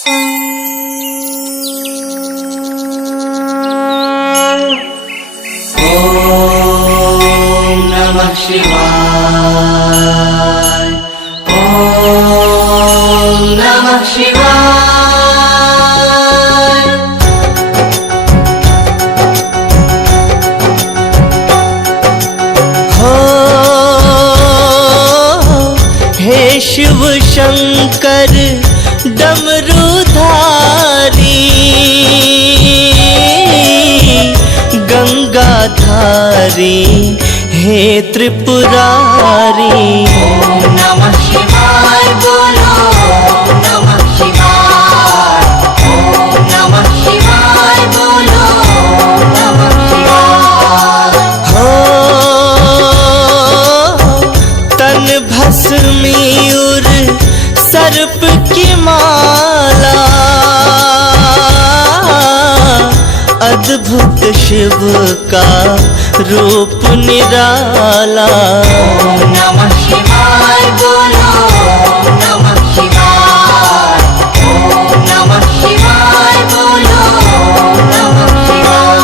ओम नमः शिवाय। ओम नमः शिवाय। हो हे शिव शंकर डमरूधारी, गंगाधारी हे त्रिपुरारी। ओम नमः शिवाय बोलो, ओम नमः शिवाय। ओम नमः शिवाय बोलो, ओम नमः शिवाय। हो तन भस्मीउर सर्प की माला, अद्भुत शिव का रूप निराला। ओम नमः शिवाय बोलो, ओम नमः शिवाय। ओम नमः शिवाय बोलो, ओम नमः शिवाय।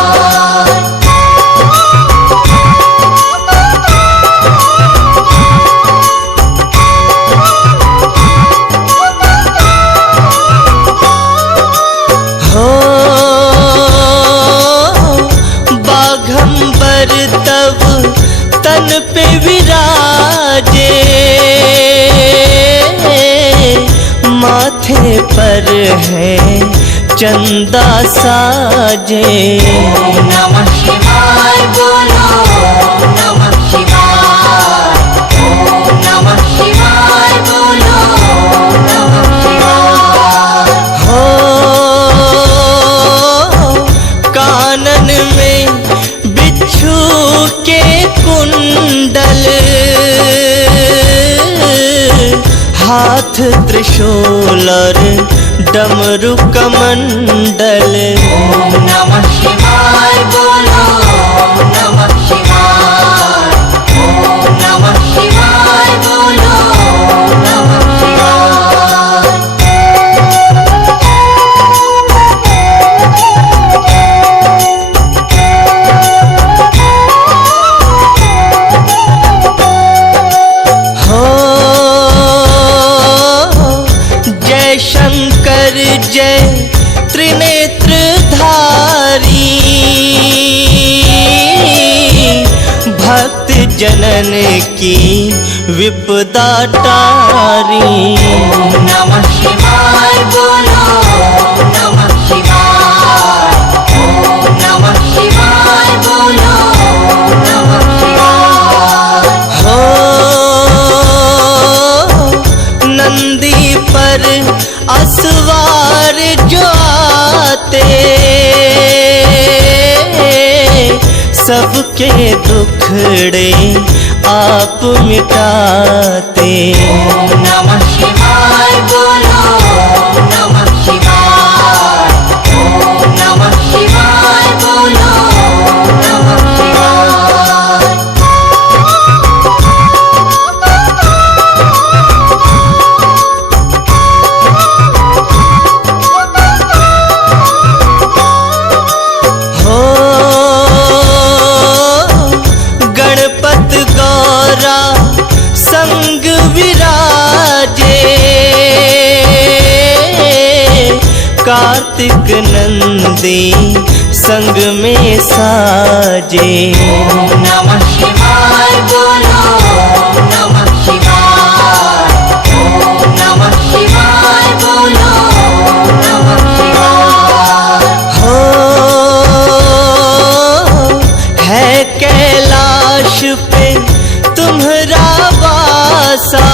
हो बाघंबर तब तन पे विराजे, माथे पर है चंदा साजे। ओम नमः शिवाय बोलो, ओम नमः शिवाय। ओम नमः शिवाय बोलो, ओम नमः शिवाय। हो कानन में बिच्छू के कुंडल, हाथ त्रिशूल और डमरू कमंडल। ओम नमः शिवाय बोलो, ओम नमः शिवाय। ओम नमः शिवाय बोलो, ओम नमः शिवाय। हो जय शंकर जय त्रिनेत्रधारी, भक्त जनन की विपदा टारी। ओम नमः शिवाय बोलो, ओम नमः शिवाय। ओम नमः शिवाय बोलो, ओम नमः शिवाय। हो नंदी पर असवार जो आते, सबके दुखड़े आप मिटाते। ओम नमः शिवाय बोलो, ओम नमः शिवाय। ओम नमः शिवाय बोलो, ओम नमः शिवाय। हो गणपत गौरा संग विराजे, कार्तिक नंदी संग में साजे। ओम नमः शिवाय बोलो, ओम नमः शिवाय। ओम नमः शिवाय बोलो, ओम नमः शिवाय। हो है कैलाश पे तुम्हारा वासा,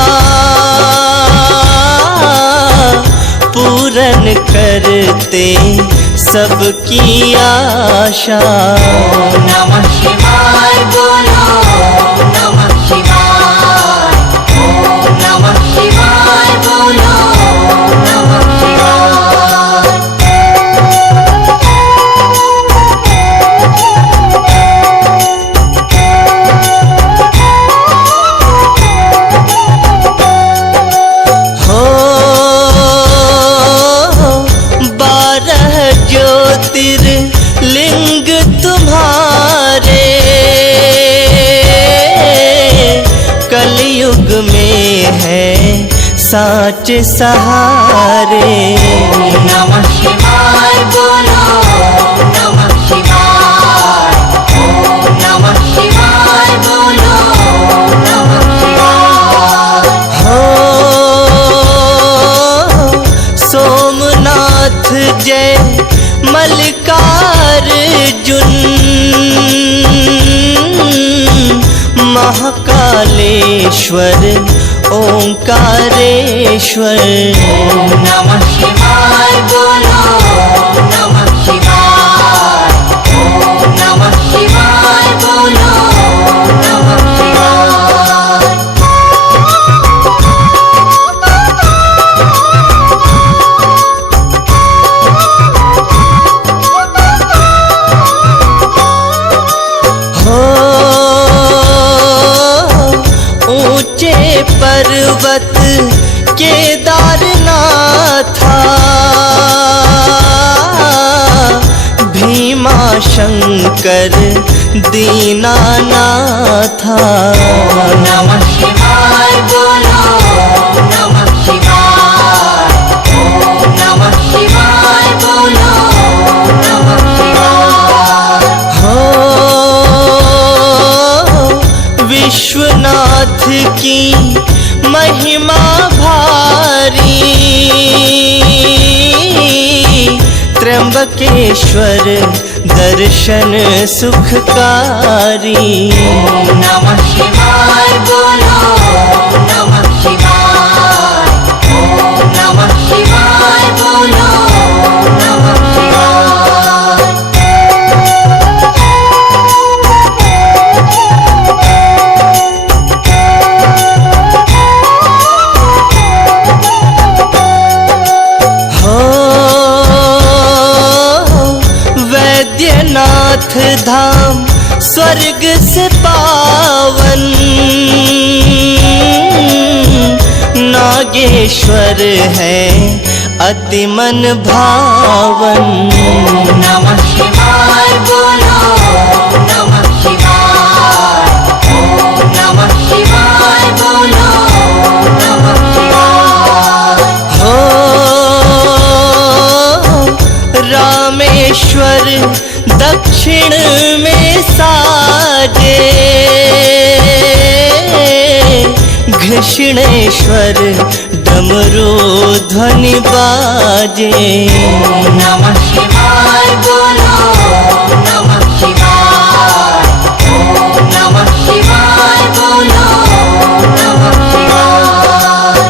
पूरन करते सबकी आशा। ओम नमः शिवाय बोलो, ओम नमः शिवाय। ओम नमः शिवाय बोलो, ओम नमः शिवाय। हो साचे सहारे। ओम नमः शिवाय बोलो नमः शिवाय। ओम नमः शिवाय बोलो नमः शिवाय। हो सोमनाथ जय मल्लिकार्जुन, महाकालेश्वर ओंकारेश्वर। ओम नमः शिवाय बोलो नमः शिवाय। ओम नमः शिवाय बोलो नमः शिवाय। हो ऊंचे पर्वत केदारनाथा, भीमा शंकर दीनानाथा। ओम नमः शिवाय बोलो नमः शिवाय। ओम नमः शिवाय बोलो नमः शिवाय। हो विश्वनाथ की महिमा भारी, त्र्यंबकेश्वर दर्शन सुखकारी। ओम नमः शिवाय बोलो नमः शिवाय। ओम नमः शिवाय बोलो नमः शिवाय। हो वैद्यनाथ धाम स्वर्ग से पावन, नागेश्वर है अति मन भावन। ओम नमः शिवाय बोलो नमः शिवाय। ओम नमः शिवाय बोलो नमः शिवाय। हो रामेश्वर दक्षिण में साजे, घृष्णेश्वर डमरू ध्वनि बाजे। ओम नमः शिवाय बोलो नमः शिवाय। ओम नमः शिवाय बोलो नमः शिवाय।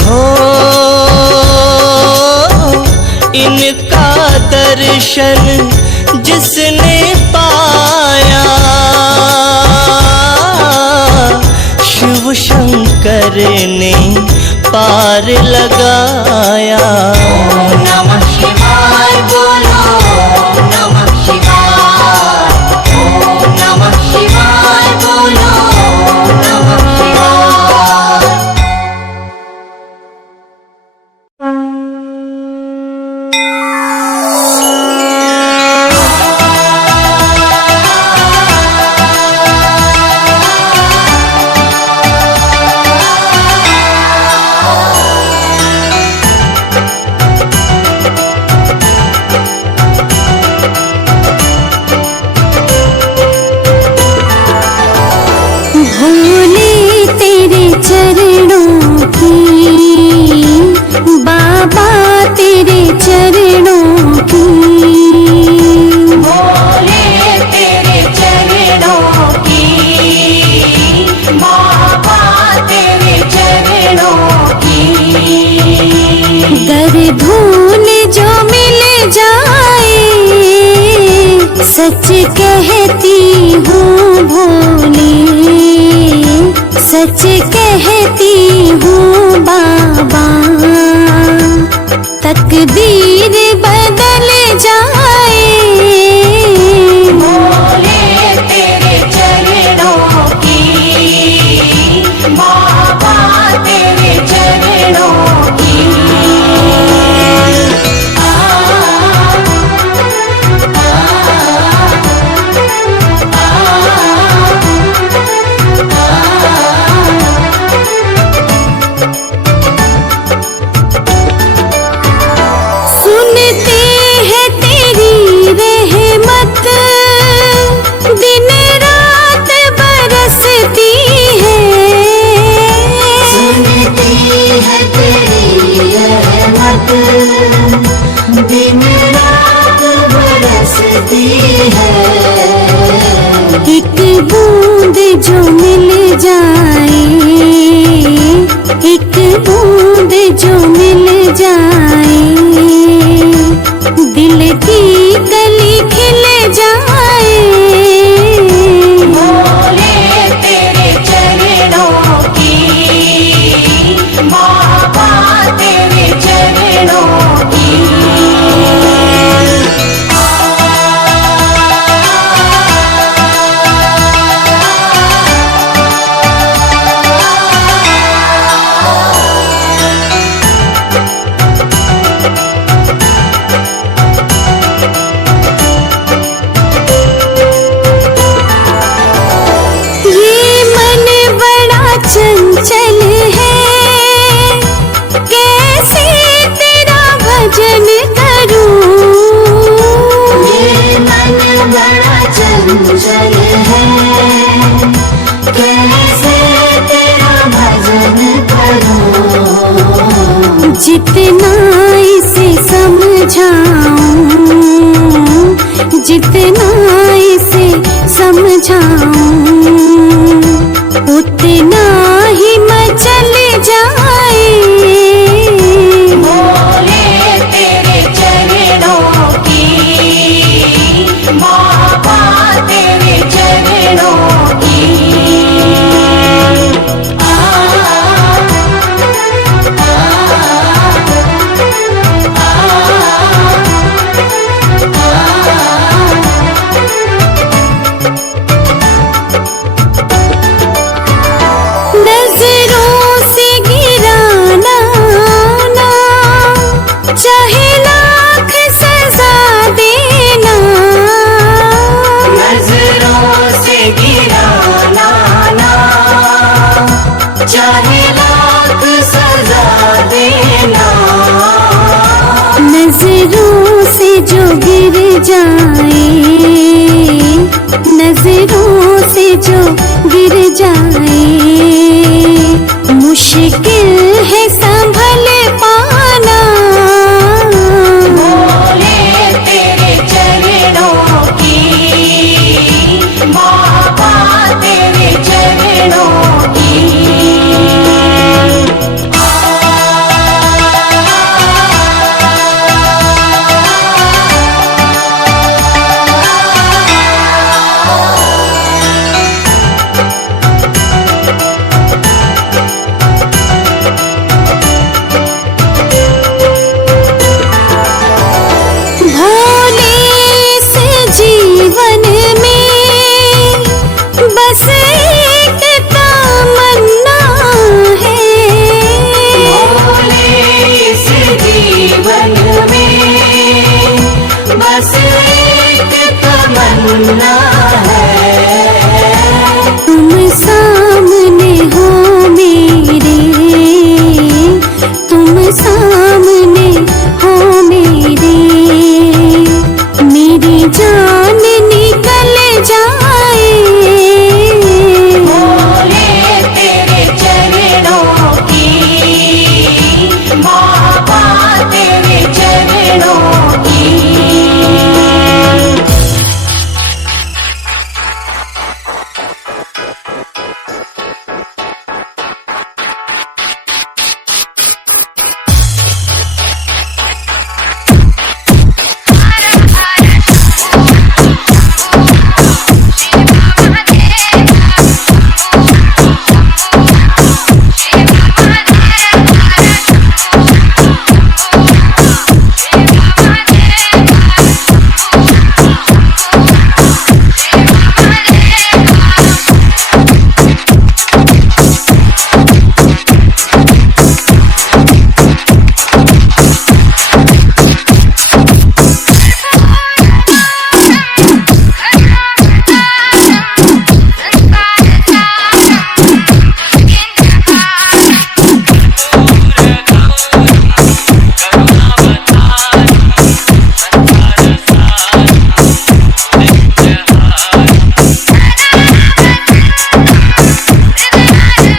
हो इनका दर्शन जिसने पाया, शिव शंकर ने पार लगाया। ओम नमः शिवाय बोलो नमः शिवाय। ओम नमः शिवाय बोलो नमः शिवाय। भोले तेरे चरणों की, बाबा तेरे चरणों की। भोले तेरे चरणों की, बाबा तेरे चरणों की। गर धूल जो मिल जाए, सच कहती हूँ भोले, सच कहती हूँ बाबा। तकदीर बदल जाए, भोले तेरे चरणों की, बाबा तेरे चरणों की। होती है। एक बूंद जो मिल जाए, एक बूंद जो मिल जाए, दिल की कली खिल जाए। बोले तेरे चरणों की, बाबा तेरे चरणों की। ये मन बड़ा चंचल है, कैसे तेरा भजन करूं। ये मन बड़ा चंचल है, कैसे तेरा भजन करूं। जितना इसे समझाऊं, जितना इसे समझाऊं, उतना ही मचल जाए। बोले तेरे चरणों की, बाबा तेरे चरणों की। नजरों से गिराना ना, चाहे लाख सजा देना। नजरों से गिराना ना, चाहे लाख सजा देना। नजरों से जो गिर जाए, नजरों से जो गिर जाए, मुश्किल है संभल पाना। बोले तेरे चरणों की, बाबा तेरे चरणों की। भोले इस जीवन में बस एक तमन्ना है। बोले इस जीवन में बस एक तमन्ना है।